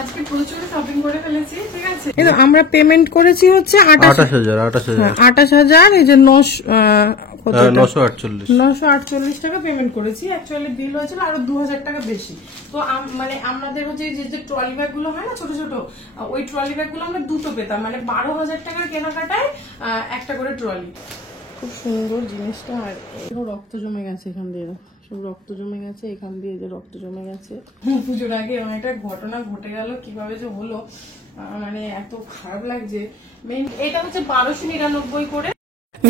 আজকে প্রচুর শপিং করে ফেলেছি, ঠিক আছে। এই তো আমরা পেমেন্ট করেছি হচ্ছে 28,000, এই যে 948 টাকা পেমেন্ট করেছি। অ্যাকচুয়ালি বিল হয়েছিল আরো 2000 টাকা বেশি। তো মানে আমাদের হচ্ছে যে ট্রলি ব্যাগ গুলো হয় না ছোট ছোট, ওই ট্রলি ব্যাগ গুলো আমরা দুটো পেতাম, মানে 12,000 টাকার কেনাকাটায় একটা করে ট্রলি। খুব সুন্দর জিনিসটা। আর রক্ত জমে গেছে এখান দিয়ে, সব রক্ত জমে গেছে এখান দিয়ে, যে রক্ত জমে গেছে। পুজোর আগে এরকম একটা ঘটনা ঘটে গেল, কিভাবে যে হলো মানে এত খারাপ লাগছে। এটা হচ্ছে 1299 করে।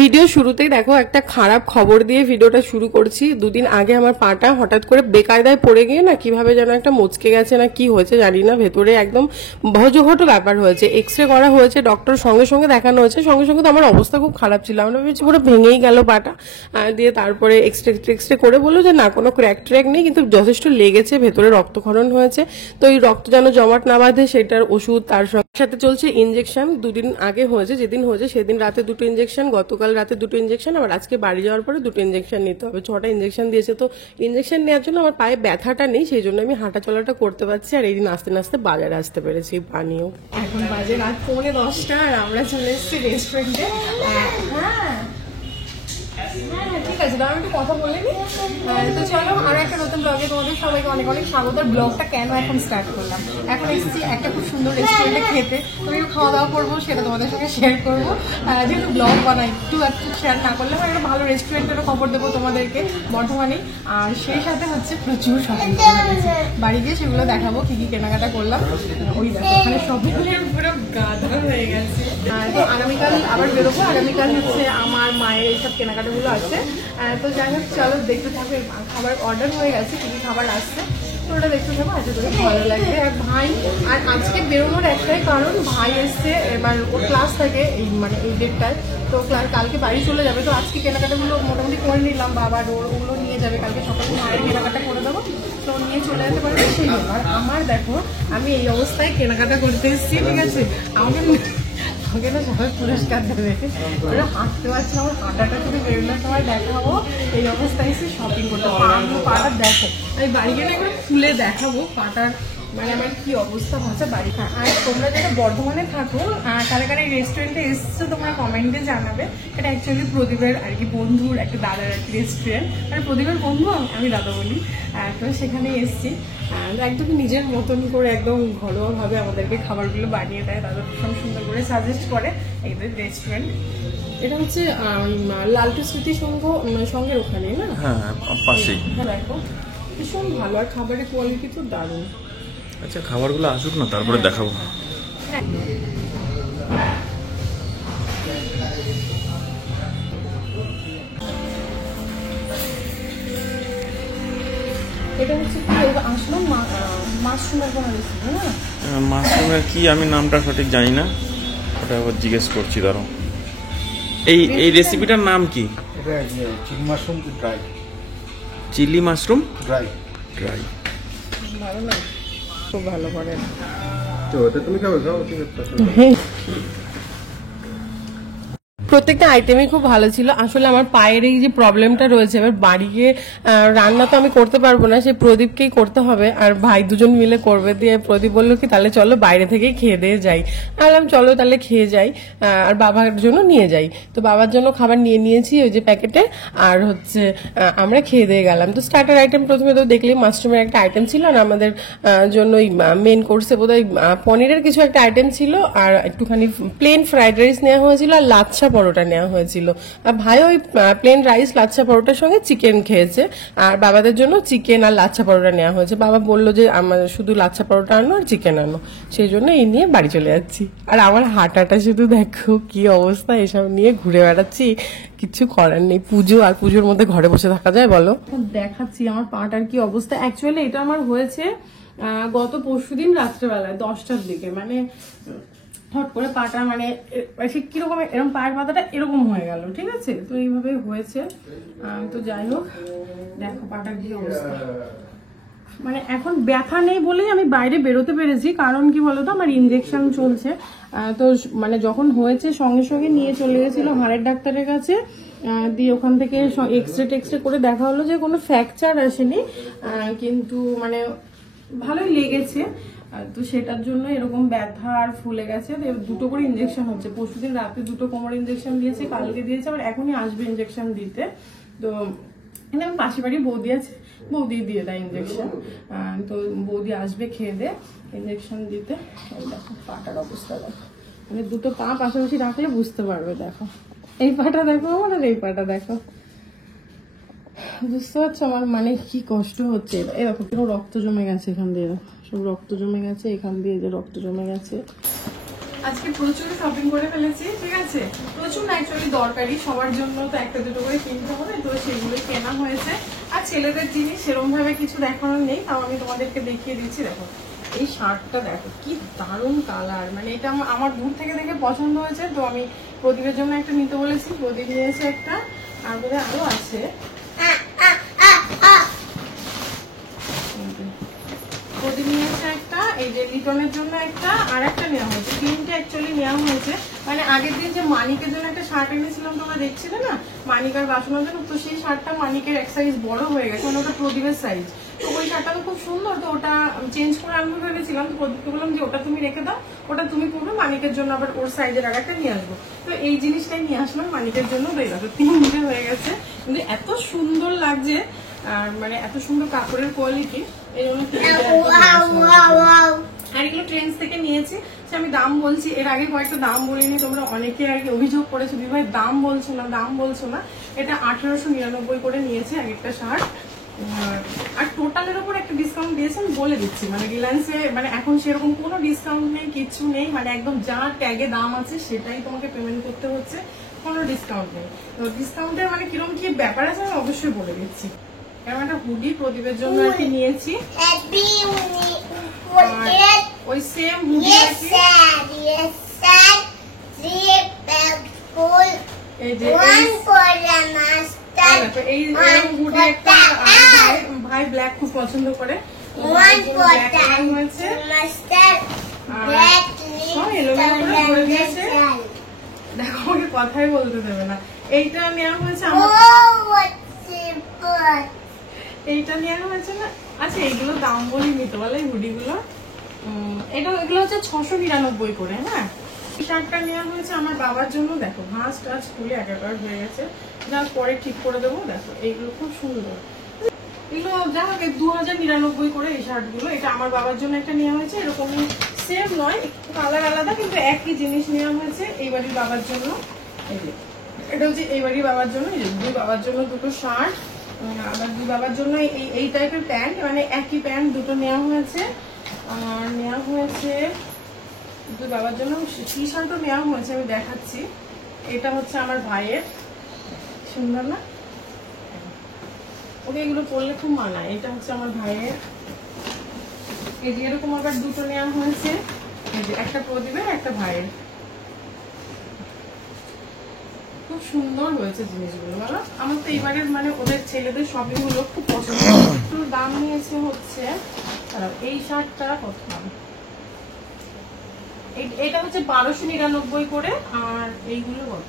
ভিডিও শুরুতেই দেখো একটা খারাপ খবর দিয়ে ভিডিওটা শুরু করছি। দুদিন আগে আমার পাটা হঠাৎ করে বেকায়দায় পড়ে গিয়ে না কিভাবে যেন একটা মুচকে গেছে না কি হয়েছে জানি না, ভেতরে একদম ভজঘট ব্যাপার হয়েছে। এক্সরে করা হয়েছে, ডক্টর সঙ্গে সঙ্গে দেখানো হয়েছে, সঙ্গে সঙ্গে তো আমার অবস্থা খুব খারাপ ছিল। আমরা ভেবেছি পুরো ভেঙেই গেল পাটা। দিয়ে তারপরে এক্সরে করে বললো যে না কোনো ক্র্যাক ট্র্যাক নেই, কিন্তু যথেষ্ট লেগেছে, ভেতরে রক্তক্ষরণ হয়েছে। তো এই রক্ত যেন জমাট না বাঁধে সেটার ওষুধ, তার সাথে চলছে ইনজেকশন। দুদিন আগে হয়েছে, যেদিন হয়েছে সেদিন রাতে 2টো ইনজেকশন, গতকাল রাতে 2টো ইনজেকশন, আবার আজকে বাড়ি যাওয়ার পরে 2টো ইনজেকশন নিতে হবে। 6টা ইনজেকশন দিয়েছে। তো ইনজেকশন নেওয়ার জন্য আমার পায়ে ব্যথাটা নেই, সেই জন্য আমি হাঁটা চলাটা করতে পারছি। আর এই দিন আস্তে আস্তে বাজারে আসতে পেরেছি পানিও। এখন বাজে রাত 9:45 আর আমরা চলে এসেছি রেস্টুরেন্টে। হ্যাঁ ঠিক আছে, দাঁড়ান একটু কথা বলে নি। তো চলো আরো একটা নতুন ব্লগে তোমাদের সবাইকে অনেক অনেক স্বাগত। ব্লগটা কেন এখন স্টার্ট করলাম, এখন এসেছি একটা খুব সুন্দর রেস্টুরেন্টে খেতে। তো একটু খাওয়া দাওয়া করবো, সেটা তোমাদের সঙ্গে শেয়ার করবো। যেহেতু ব্লগ বানাই, একটু শেয়ার না করলে একটা ভালো রেস্টুরেন্টেরও খবর দেবো তোমাদেরকে বর্ধমানে। আর সেই সাথে হচ্ছে প্রচুর শপিং বাড়ি গিয়ে সেগুলো দেখাবো, কি কি কেনাকাটা করলাম। ওই দেখো ওখানে শপিং পুরো গাদা হয়ে গেছে। তো আগামীকাল আবার বেরোবো। আগামীকাল হচ্ছে আমার মায়ের এইসব কেনাকাটাগুলো আছে। তো যাই হোক চলো দেখতে থাকবে। খাবার অর্ডার হয়ে গেছে, কি কি খাবার আসছে তো ওটা দেখতে থাকবো। আজকে তোকে ভালো লাগবে। আর ভাই, আর আজকে বেরোনোর একটাই কারণ, ভাই এসছে, এবার ওর ক্লাস থাকে এই মানে এই ডেটটায়। তো কালকে বাড়ি চলে যাবে। তো আজকে কেনাকাটাগুলো মোটামুটি করে নিলাম, বাবার ওগুলো নিয়ে যাবে কালকে সকালে, মায়ের কেনাকাটা করে দেবো। তো নিয়ে চলে যেতে পারবে সেই জন্য। আর আমার দেখো আমি এই অবস্থায় কেনাকাটা করতে এসেছি, ঠিক আছে। আমাকে না সবাই পুরস্কার দেবে, ওরা হাঁটতে পারছি না, আমার হাঁটাটা থেকে বেরোনোর সময় দেখাবো এই অবস্থায় এসে শপিং করতে পারবো। পাটার দেখো, আমি বাড়ি গেলে একবার খুলে দেখাবো পাটার মানে আমার কি অবস্থা হচ্ছে বাড়ি। আর তোমরা যারা বর্ধমানে থাকো, কারা কারা এই রেস্টুরেন্টে এসছো তোমরা কমেন্টে জানাবে। এটা অ্যাকচুয়ালি প্রদীপের আর কি বন্ধুর একটা দাদার আর কি রেস্টুরেন্ট, মানে প্রদীপের বন্ধু আমি দাদা বলি। তো সেখানে এসছি, একদম নিজের মতন করে একদম ঘরোয়াভাবে আমাদেরকে খাবারগুলো বানিয়ে দেয়, দাদা ভীষণ সুন্দর করে সাজেস্ট করে এইদের রেস্টুরেন্ট। এটা হচ্ছে লালটু স্মৃতি সঙ্গের ওখানে না? হ্যাঁ পাশেই। দেখো ভীষণ ভালো, আর খাবারের কোয়ালিটি তো দারুণ। আচ্ছা খাবারগুলো আসুক না, তারপরে দেখাবো। এটা হচ্ছে কি আসলাম মাশরুমের কোনো রেসিপি না? মাশরুমের কি আমি নামটা সঠিক জানি না, ওটা আবার জিজ্ঞেস করছি। ধরো এই রেসিপিটার নাম কি? এটা chilli mushroom dry. Chilli mushroom dry. ভালো না, খুব ভালো করে। তো এটা তুমি খাবে, খাও ঠিক আছে। প্রত্যেকটা আইটেমই খুব ভালো ছিল। আসলে আমার পায়ের এই যে প্রবলেমটা রয়েছে, এবার বাড়ি গিয়ে রান্না তো আমি করতে পারবো না, সেই প্রদীপকেই করতে হবে। আর ভাই দুজন মিলে করবে। দিয়ে প্রদীপ বললো কি তাহলে চলো বাইরে থেকেই খেয়ে দিয়ে যাই। বললাম চলো তাহলে খেয়ে যাই, আর বাবার জন্য নিয়ে যাই। তো বাবার জন্য খাবার নিয়ে নিয়েছি ওই যে প্যাকেটে, আর হচ্ছে আমরা খেয়ে দিয়ে গেলাম। তো স্টার্টার আইটেম প্রথমে তো দেখলি মাশরুমের একটা আইটেম ছিল, আর আমাদের জন্য ওই মেন কোর্সে বোধহয় পনিরের কিছু একটা আইটেম ছিল, আর একটুখানি প্লেন ফ্রাইড রাইস নেওয়া হয়েছিল, আর লাচ্ছা পরোটা নেওয়া হয়েছিল। আর ভাই ওই প্লেন রাইস লাচ্ছা পরোটার সঙ্গে চিকেন খেয়েছে, আর বাবাদের জন্য চিকেন আর লাচ্ছা পরোটা নেওয়া হয়েছে। বাবা বললো যে আমার শুধু লাচ্ছা পরোটা আনো আর চিকেন আনো, সেই জন্য এই নিয়ে বাড়ি চলে যাচ্ছি। আর আমার হাঁটাটা শুধু দেখো কি অবস্থা, এসব নিয়ে ঘুরে বেড়াচ্ছি, কিছু করার নেই। পুজো, আর পুজোর মধ্যে ঘরে বসে থাকা যায় বলো? দেখাচ্ছি আমার পাটার কি অবস্থা। অ্যাকচুয়ালি এটা আমার হয়েছে গত পরশুদিন রাত্রেবেলায় 10টার দিকে, মানে হট করে পাটা মানে কিরকম এরকম পায়ের পাতাটা এরকম হয়ে গেল, ঠিক আছে। তো এইভাবে হয়েছে। তো যাই হোক দেখো পাটার কি অবস্থা। মানে এখন ব্যথা নেই বলেই আমি বাইরে বেরোতে পেরেছি, কারণ কি বলতো আমার ইনজেকশন চলছে। তো মানে যখন হয়েছে সঙ্গে সঙ্গে নিয়ে চলে গেছিল হাড়ের ডাক্তারের কাছে। দিয়ে ওখান থেকে এক্সরে করে দেখা হলো যে কোনো ফ্র্যাকচার আসেনি, কিন্তু মানে ভালোই লেগেছে। আর তো সেটার জন্য এরকম ব্যথা আর ফুলে গেছে, তো দুটো করে ইঞ্জেকশন হচ্ছে। পরশুদিন রাতে দুটো কোমর ইঞ্জেকশন দিয়েছে, কালকে দিয়েছে, আবার এখনই আসবে ইঞ্জেকশন দিতে। তো আমি পাশে বাড়ি বৌদি আছে, বৌদি দিয়ে দেয় ইঞ্জেকশন। তো বৌদি আসবে খেয়ে দে ইঞ্জেকশন দিতে। দেখো পাটার অবস্থা দেখো, মানে দুটো পা পাশাপাশি রাখলে বুঝতে পারবে। দেখো এই পাটা দেখো আমার, আর এই পাটা দেখো, বুঝতে পারছো আমার মানে কি কষ্ট হচ্ছে। এরকম পুরো রক্ত জমে গেছে এখান দিয়ে, সব রক্ত জমে গেছে এখান দিয়ে, যে রক্ত জমে গেছে। আজকে প্রচুর শপিং করে ফেলেছি, ঠিক আছে, প্রচুর না অ্যাকচুয়ালি দরকারি, সবার জন্য তো একটা দুটো করে কিনতে হবে, তো সেগুলো কেনা হয়েছে। আর ছেলেদের জিনিস সেরকম ভাবে কিছু দেখানোর নেই, তাও আমি তোমাদেরকে দেখিয়ে দিচ্ছি। দেখো এই শার্টটা দেখো কি দারুণ কালার, মানে এটা আমার দূর থেকে দেখে পছন্দ হয়েছে, তো আমি প্রদীপের জন্য একটা নিতে বলেছি, প্রদীপ নিয়েছে একটা, আর বোধহয় আরো আছে। প্রদীপ নিয়েছে একটা, এই যে লিটনের জন্য একটা, আর একটা নেওয়া হয়েছে, তিনটে অ্যাকচুয়ালি নেওয়া হয়েছে। মানে আগের দিন যে মানিকের জন্য একটা শার্ট এনেছিলাম তোমরা দেখছিলে না, মানিক আর বাসনের জন্য, তো সেই শার্টটা মানিকের এক সাইজ বড় হয়ে গেছে, মানে ওটা প্রদীপের সাইজ। তো ওই শার্টটা তো খুব সুন্দর, তো ওটা চেঞ্জ করে আনবো ভেবেছিলাম, তো প্রদীপকে বললাম যে ওটা তুমি রেখে দাও, ওটা তুমি পরবে, মানিকের জন্য আবার ওর সাইজের আর একটা নিয়ে আসবো। তো এই জিনিসটাই নিয়ে আসলাম মানিকের জন্য, তো এই দেখো তিনটে হয়ে গেছে, কিন্তু এত সুন্দর লাগছে, আর মানে এত সুন্দর কাপড়ের কোয়ালিটি, এই জন্য আর এগুলো ট্রেন্ডস থেকে নিয়েছি। আমি দাম বলছি, এর আগে কয়েকটা দাম বলিনি, তোমরা অনেকে আর কি অভিযোগ করেছো দিভাই দাম বলছো না, দাম বলছো না। এটা 1899 করে নিয়েছে এক একটা শার্ট, আর টোটালের উপর একটা ডিসকাউন্ট দিয়েছে, আমি বলে দিচ্ছি। মানে রিলায়েন্সে মানে এখন সেরকম কোনো ডিসকাউন্ট নেই, কিছু নেই, মানে একদম যা ট্যাগে দাম আছে সেটাই তোমাকে পেমেন্ট করতে হচ্ছে, কোনো ডিসকাউন্ট নেই। তো ডিসকাউন্টের মানে কিরকম কি ব্যাপার আছে আমি অবশ্যই বলে দিচ্ছি। এরকম একটা হুডি প্রদীপের জন্য আর কি নিয়েছি, ওই সেম হুডি ভাই ব্ল্যাক খুব পছন্দ করে, দেখো আমাকে কথাই বলতে দেবে না। এইটা নেওয়া হয়েছে আমার, এইটা নেওয়া হয়েছে না, আচ্ছা এইগুলো দাম বলিনি তো বলে হুডি গুলো, এগুলো হচ্ছে 699 করে। হ্যাঁ, শার্টটা নেওয়া হয়েছে আমার বাবার জন্য, দেখো ভাঁজ টাজ খুলে একেবারে হয়ে গেছে, যা পরে ঠিক করে দেবো। দেখো এইগুলো খুব সুন্দর, এগুলো যা হোক 2099 করে এই শার্ট গুলো। এটা আমার বাবার জন্য একটা নেওয়া হয়েছে, এরকমই সেম নয়, একটু কালার আলাদা, কিন্তু একই জিনিস নেওয়া হয়েছে এই বাড়ির বাবার জন্য। এই যে এটা হচ্ছে এই বাড়ির বাবার জন্য, এই যে দুই বাবার জন্য দুটো শার্ট, আবার দুই বাবার জন্য এই টাইপের প্যান্ট, মানে একই প্যান্ট দুটো নেওয়া হয়েছে। আর নেওয়া হয়েছে দুই বাবার জন্য টি শার্টও নেওয়া হয়েছে, আমি দেখাচ্ছি। এটা হচ্ছে আমার ভাইয়ের, সুন্দর না, ওকে এগুলো পরলে খুব মানায়। এটা হচ্ছে আমার ভাইয়ের, এই যে এরকম আবার দুটো নেওয়া হয়েছে, এই যে একটা প্রদীপের একটা ভাইয়ের, খুব সুন্দর হয়েছে জিনিসগুলো বলো। আমার তো এবারের মানে ওদের ছেলেদের শপিং গুলো খুব পছন্দ। একটু দাম নিয়েছে হচ্ছে, এই শার্টটা কত দাম, এটা হচ্ছে 1299 করে, আর এইগুলো কত,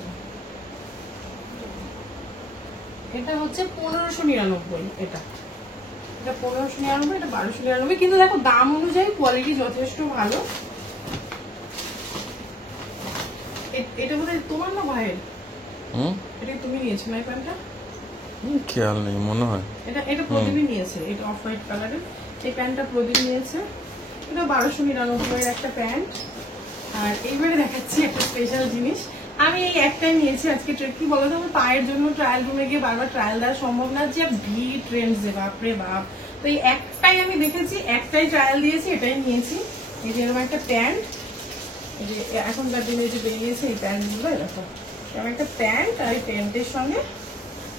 এটা হচ্ছে 1599, এটা 1599, এটা 1299, কিন্তু দেখো দাম অনুযায়ী কোয়ালিটি যথেষ্ট ভালো। এটা বোধহয় তোমার না ভাইয়ের, এটা তুমি নিয়েছো না এই প্যান্টটা, খেয়াল নেই মনে হয়, এটা প্রদীপই নিয়েছে, এটা অফ হোয়াইট কালারের, এই প্যান্টটা প্রদীপ নিয়েছে, এটা 1299 একটা প্যান্ট। আর এইবারে দেখাচ্ছি একটা স্পেশাল জিনিস, আমি এই একটাই নিয়েছি আজকে। কি বলতো, আমার পায়ের জন্য ট্রায়াল রুমে গিয়ে বারবার ট্রায়াল দেওয়া সম্ভব না, যে ভিড় ট্রেন্ডস যে বাপরে বাপ, তো এই একটাই আমি দেখেছি, একটাই ট্রায়াল দিয়েছি, এটাই নিয়েছি। এই যে এরকম একটা প্যান্ট, এই যে এখনকার দিনে যে বেরিয়েছে এই প্যান্ট গুলো, এরকম এরকম একটা প্যান্ট, আর এই প্যান্টের সঙ্গে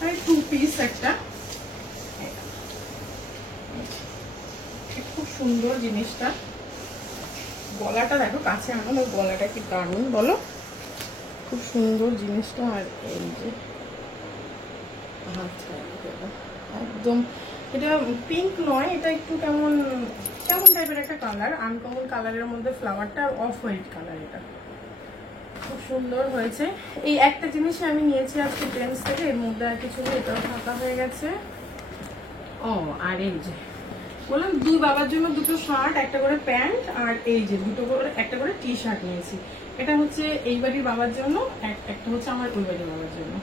আর 2 পিস একটা, খুব সুন্দর জিনিসটা। গলাটা দেখো কাছে আনো, গলাটা কি দারুণ বলো, খুব সুন্দর জিনিসটা। আর এই যে একদম, এটা পিঙ্ক নয়, এটা একটু কেমন কেমন টাইপের একটা কালার, আনকমন কালারের মধ্যে ফ্লাওয়ারটা, আর অফ হোয়াইট কালার, এটা খুব সুন্দর হয়েছে। এই একটা জিনিস আমি নিয়েছি আজকে ট্রেন্ডস থেকে, এর মধ্যে আর কিছু নেই, এটাও ফাঁকা হয়ে গেছে। ও আর এই যে বললাম দুই বাবার জন্য দুটো শার্ট, একটা করে প্যান্ট, আর এই যে দুটো করে একটা করে টি শার্ট নিয়েছি। এটা হচ্ছে এই বাড়ির বাবার জন্য, একটা হচ্ছে আমার ওই বাড়ির বাবার জন্য।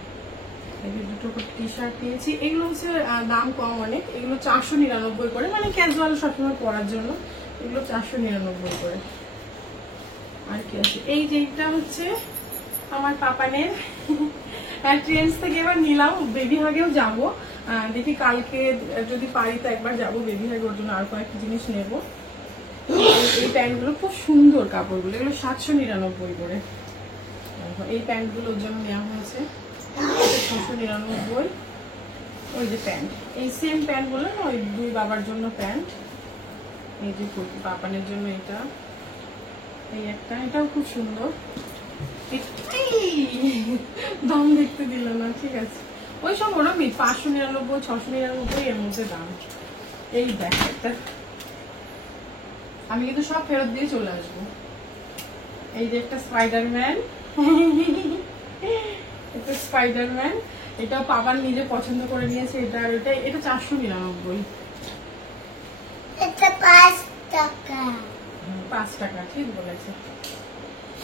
এই যে দুটো করে টি শার্ট নিয়েছি। এগুলো হচ্ছে দাম কম অনেক, এগুলো 499 করে, মানে ক্যাজুয়াল সবসময় পরার জন্য এগুলো 499 করে। আর কি আছে, এই যে এটা হচ্ছে আমার পাপানের ট্রেন্ডস থেকে এবার নিলাম। বেবি হাগেও যাবো, দেখি কালকে যদি পারি তো একবার যাবো বেবি হাগে, ওর জন্য আর কয়েকটা জিনিস নেবো। এই প্যান্টগুলো খুব সুন্দর, কাপড়গুলো এগুলো 799 করে। এই প্যান্টগুলো ওর জন্য নেওয়া হয়েছে 699। ওই যে প্যান্ট, এই সেম প্যান্ট বললাম না, ওই দুই বাবার জন্য প্যান্ট। এই যে পাপানের জন্য এটা, এই একটা, এটাও খুব সুন্দর। দাম দেখতে দিল না, ঠিক আছে। ওই সব ওরকমই 599, 699 এর মধ্যে দাম। এই দেখ একটা, আমি কিন্তু সব ফেরত দিয়ে চলে আসবো। এই যে একটা স্পাইডারম্যান, একটা স্পাইডারম্যান, এটা পাপার নিজে পছন্দ করে নিয়েছে। এটা আর এটা 499। এটা 5 টাকা। 5 টাকা, ঠিক বলেছে।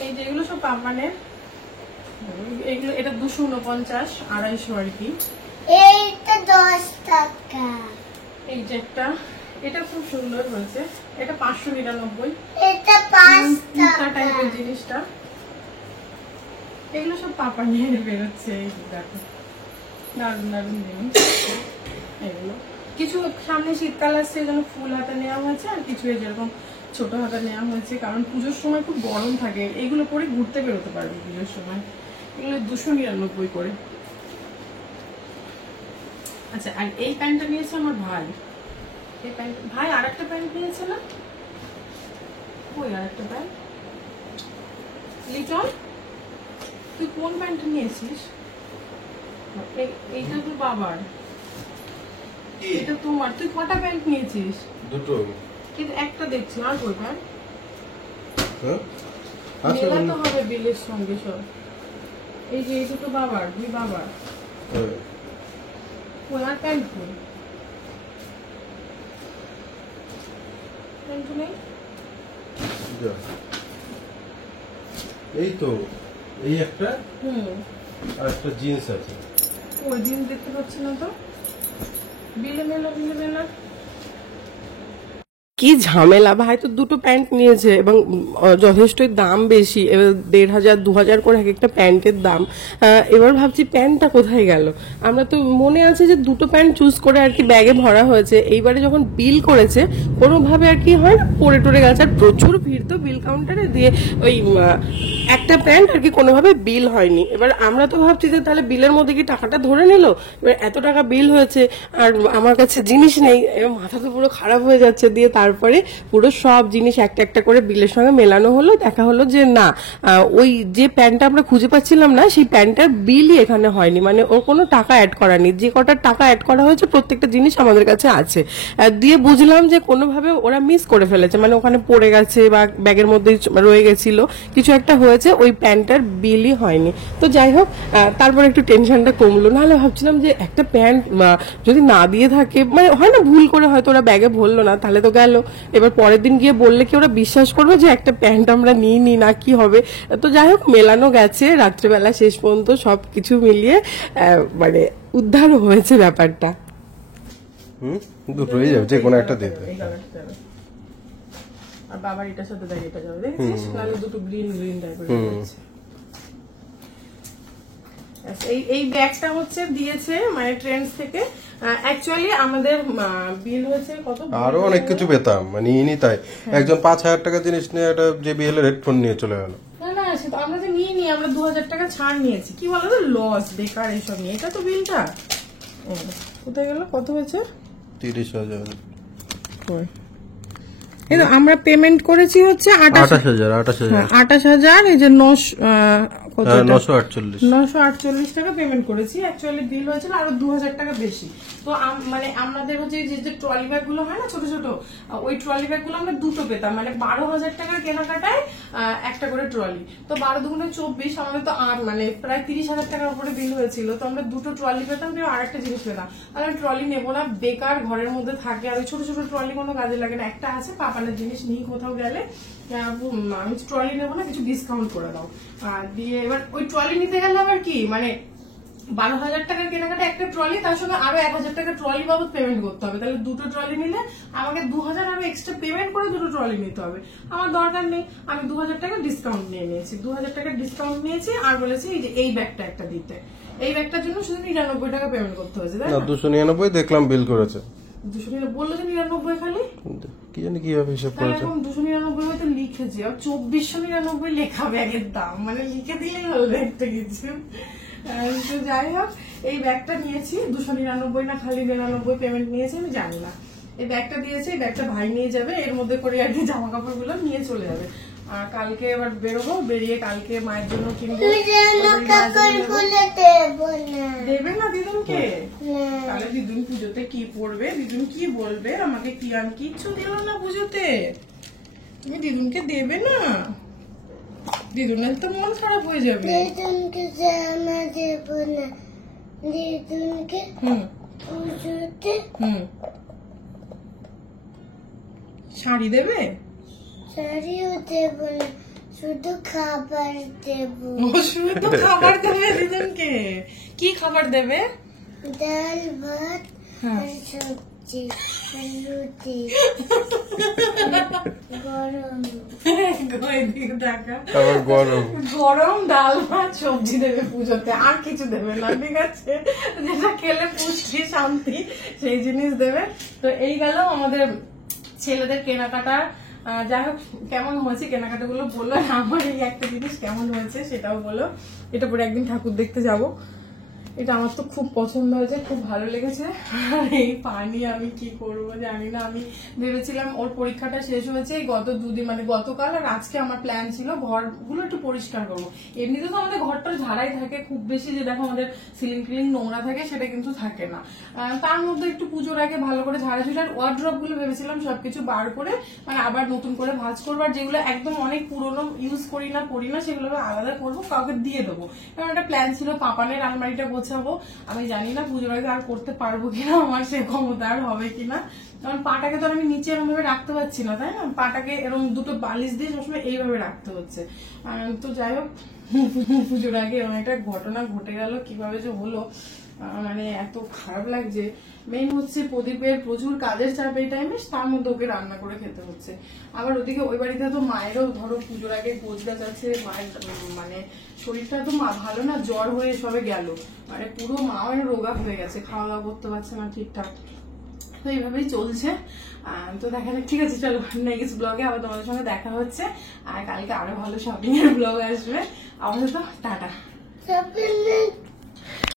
এই যে এগুলো সব পাপানের, এগুলো এটা 249, 250 আর কি। এটা 10 টাকা। এই যে একটা, এটা খুব সুন্দর হয়েছে, এটা 599। এটা 5 কুর্তা টাকা। টাইপের জিনিসটা, এগুলো সব পাপা নিয়ে বেরোচ্ছে। এই যে দেখো, দারুন দারুন জিনিস এগুলো। কিছু সামনে শীতকাল আসছে, যেন ফুল হাতা নেওয়া হয়েছে, আর কিছু যেরকম ছোট হাতা নেওয়া হয়েছে, কারণ পুজোর সময় খুব গরম থাকে। এগুলো পরে ঘুরতে বেরোতে পারবে পুজোর সময়। এগুলো 299 করে। আচ্ছা, আর এই প্যান্টটা নিয়েছে আমার ভাই। এই প্যান্ট ভাই আর একটা প্যান্ট নিয়েছে না? ওই আর একটা প্যান্ট। লিটন, তুই কোন প্যান্টটা নিয়েছিস? এইটা তো বাবার, এটা তোমার। তুই কটা প্যান্ট নিয়েছিস? দুটো। কিন্তু একটা দেখছি, আর কই প্যান্ট? হ্যাঁ আচ্ছা, মেলাতে হবে বিলের সঙ্গে সব। এই যে এই দুটো বাবার, দুই বাবার। হ্যাঁ। ওই আর প্যান্ট কই? প্যান্ট নেই। যা। এই তো, এই একটা আর একটা জিন্স আছে। ওই দিন দেখতে পাচ্ছি না তো। বিলে মেলা, বিলে মেলা কি ঝামেলা। ভাই তো দুটো প্যান্ট নিয়েছে এবং যথেষ্টই দাম বেশি, 1500 2000 করে এক একটা প্যান্টের দাম। এবার ভাবছি প্যান্টটা কোথায় গেল। আমরা তো মনে আছে যে দুটো প্যান্ট চুজ করে আর কি ব্যাগে ভরা হয়েছে। এইবারে যখন বিল করেছে কোনোভাবে আর কি হয় না, পড়ে টরে গেছে। আর প্রচুর ভিড় তো বিল কাউন্টারে, দিয়ে ওই একটা প্যান্ট আর কি কোনোভাবে বিল হয়নি। এবার আমরা তো ভাবছি যে তাহলে বিলের মধ্যে কি টাকাটা ধরে নিল। এবার এত টাকা বিল হয়েছে আর আমার কাছে জিনিস নেই, এবার মাথা তো পুরো খারাপ হয়ে যাচ্ছে। দিয়ে তারপরে পুরো সব জিনিস একটা একটা করে বিলের সঙ্গে মেলানো হলো, দেখা হলো যে না, ওই যে প্যান্টটা আমরা খুঁজে পাচ্ছিলাম না, সেই প্যান্টটার বিলই এখানে হয়নি, মানে ওর কোনো টাকা অ্যাড করা নেই। যে কটার টাকা অ্যাড করা হয়েছে প্রত্যেকটা জিনিস আমাদের কাছে আছে। দিয়ে বুঝলাম যে কোনোভাবে ওরা মিস করে ফেলেছে, মানে ওখানে পড়ে গেছে বা ব্যাগের মধ্যে রয়ে গেছিল, কিছু একটা হয়েছে, ওই প্যান্টটার বিলই হয়নি। তো যাই হোক, তারপর একটু টেনশনটা কমলো। নাহলে ভাবছিলাম যে একটা প্যান্ট যদি না দিয়ে থাকে, মানে হয় না ভুল করে হয়তো ওরা ব্যাগে ভরলো না, তাহলে তো গেল। এবার পরের দিন গিয়ে বললে কি ওরা বিশ্বাস করবে যে একটা প্যান্ট আমরা নিই না, কি হবে। তো যাই হোক, মেলানো গেছে রাত্রেবেলা, শেষ পর্যন্ত সবকিছু মিলিয়ে মানে উদ্ধারও হয়েছে ব্যাপারটা। দুটোই যাবে, যে কোনো একটা দিয়ে দেবে। আর বাবার এটার সাথে দেখ, এটা যাবে, দেখছিস? নাহলে দুটো গ্রিন গ্রিন টাইপের আছে। এই ব্যাগটা হচ্ছে দিয়েছে মানে ট্রেন্ডস থেকে। অ্যাকচুয়ালি আমাদের বিল হয়েছে কত, আরো অনেক কিছু পেতাম, মানে ইনি তাই একজন 5000 টাকা জিনিস নিয়ে একটা JBL এর হেডফোন নিয়ে চলে গেল। না সে তো আমরা তো নিয়ে নি, আমরা 2000 টাকা ছাড় নিয়েছি। কি বলতো, লস বেকার এইসব নিয়ে। এটা তো বিলটা কোথায় গেল, কত হয়েছে? 30,000। এই তো আমরা পেমেন্ট করেছি হচ্ছে 28,000। এই যে কত 948 টাকা পেমেন্ট করেছি। অ্যাকচুয়ালি বিল হয়েছিল আরো 2000 টাকা বেশি। তো মানে আমাদের হচ্ছে যে ট্রলি ব্যাগ গুলো হয় না ছোট ছোট, ওই ট্রলি ব্যাগ গুলো আমরা দুটো পেতাম, মানে 12,000 টাকার কেনাকাটায় একটা করে ট্রলি। তো 12 দুগুণে 24, আমাদের তো মানে প্রায় 30,000 টাকার উপরে বিল হয়েছিল। তো আমরা দুটো ট্রলি পেতাম, কেউ আরেকটা জিনিস পেতাম। আর ট্রলি নেবো না, বেকার ঘরের মধ্যে থাকে, আর ওই ছোট ছোট ট্রলি কোনো কাজে লাগে না। একটা আছে পাপানের জিনিস নিয়ে কোথাও গেলে আমি ট্রলি নেবো না, কিছু ডিসকাউন্ট করে দাও। দিয়ে এবার ওই ট্রলি নিতে গেলে আবার কি মানে 12,000 টাকার কেনাকাটা একটা ট্রলি, তার সঙ্গে আরো 1,000 টাকা ট্রলি বাবদ পেমেন্ট করতে হবে। তাহলে দুটো ট্রলি নিলে আমাকে 2,000 আরো এক্সট্রা পেমেন্ট করে দুটো ট্রলি নিতে হবে। আমার দরকার নেই, আমি 2,000 টাকা ডিসকাউন্ট নিয়ে নিয়েছি। 2,000 টাকা ডিসকাউন্ট নিয়েছি আর বলেছি এই যে এই ব্যাগটা একটা দিতে। এই ব্যাগটার জন্য শুধু 99 টাকা পেমেন্ট করতে হয়েছে, তাই না? 299 দেখলাম বিল করেছে। 299 বললো যে 99 খালি, কি জানি কিভাবে হিসাব তাহলে করেছে। এখন 299 হয়তো লিখেছে, আর 2499 লেখা ব্যাগের দাম, মানে লিখে দিলেই হলো একটা কিছু। তো যাই হোক, এই ব্যাগটা নিয়েছি 299 না খালি 99 পেমেন্ট নিয়েছি আমি জানি না। এই ব্যাগটা দিয়েছে, এই ব্যাগটা ভাই নিয়ে যাবে, এর মধ্যে করে আর কি জামা কাপড় গুলো নিয়ে চলে যাবে। আর কালকে এবার বেরোবো, বেরিয়ে কালকে মায়ের জন্য কিনবো। দেবে না দিদুনকে? তাহলে দিদুন পুজোতে কি পরবে, দিদুন কি বলবে আমাকে? কি আমি কিচ্ছু দিল না পুজোতে, তুমি দিদুনকে দেবে না? দিদুনের তো মন খারাপ হয়ে যাবে। দিদুনকে জামা দেব না, দিদুনকে পুজোতে শাড়ি দেবে? শাড়িও দেব না, শুধু খাবার দেব। ও শুধু খাবার দেবে দিদুনকে? কি খাবার দেবে? ডাল ভাত আর সবজি আর রুটি গরম। আবার গরম গরম ডাল ভাত সবজি দেবে পুজোতে, আর কিছু দেবে না, ঠিক আছে? যেটা খেলে পুষ্টি শান্তি সেই জিনিস দেবে। তো এই গেল আমাদের ছেলেদের কেনাকাটা। যাই হোক, কেমন হয়েছে কেনাকাটা গুলো বলো। আমার এই একটা জিনিস কেমন হয়েছে সেটাও বলো। এটা পরে একদিন ঠাকুর দেখতে যাব। এটা আমার তো খুব পছন্দ হয়েছে, খুব ভালো লেগেছে। আর এই পানি আমি কি করব জানি না। আমি ভেবেছিলাম ওর পরীক্ষাটা শেষ হয়েছে গত দুদিন, মানে গতকাল আর আজকে আমার প্ল্যান ছিল ঘরগুলো একটু পরিষ্কার করবো। এমনিতে তো আমাদের ঘরটা ঝাড়াই থাকে, খুব বেশি যে দেখো আমাদের সিলিং ক্লিন নোংরা থাকে সেটা কিন্তু থাকে না। তার মধ্যে একটু পুজোর আগে ভালো করে ঝাড়াঝুড়ি, আর ওয়ার্ড্রপ গুলো ভেবেছিলাম সবকিছু বার করে মানে আবার নতুন করে ভাঁজ করবো। আর যেগুলো একদম অনেক পুরোনো ইউজ করি না সেগুলো আলাদা করবো, কাউকে দিয়ে দেবো। কারণ একটা প্ল্যান ছিল পাপানের আলমারিটা গোছাবো। আমি জানি না পুজোর আগে আর করতে পারবো কিনা, আমার সে ক্ষমতা আর হবে কিনা। কারণ পাটাকে তো আমি নিচে এরকম ভাবে রাখতে পারছি না, তাই না? পাটাকে এরকম দুটো বালিশ দিয়ে সবসময় এইভাবে রাখতে হচ্ছে। তো যাই হোক, পুজোর আগে এরকম একটা ঘটনা ঘটে গেল, কিভাবে যে হলো মানে এত খারাপ লাগছে। মেইন হচ্ছে প্রদীপের প্রচুর কাজের চাপ এই টাইমে, তার মধ্যে ওকে রান্না করে খেতে হচ্ছে। আবার ওদিকে ওই বাড়িতে তো মায়েরও ধরো পুজোর আগে গোছ গাছ আছে, মায়ের মানে শরীরটা তো ভালো না, জ্বর হয়ে সবে গেল, মানে পুরো মাও রোগা হয়ে গেছে, খাওয়া দাওয়া করতে পারছে না ঠিকঠাক। তো এইভাবেই চলছে। তো দেখা যাক, ঠিক আছে চলো নেক্সট ব্লগে আবার তোমাদের সঙ্গে দেখা হচ্ছে। আর কালকে আরো ভালো শপিং এর ব্লগ আসবে। আমাদের তো টাটা।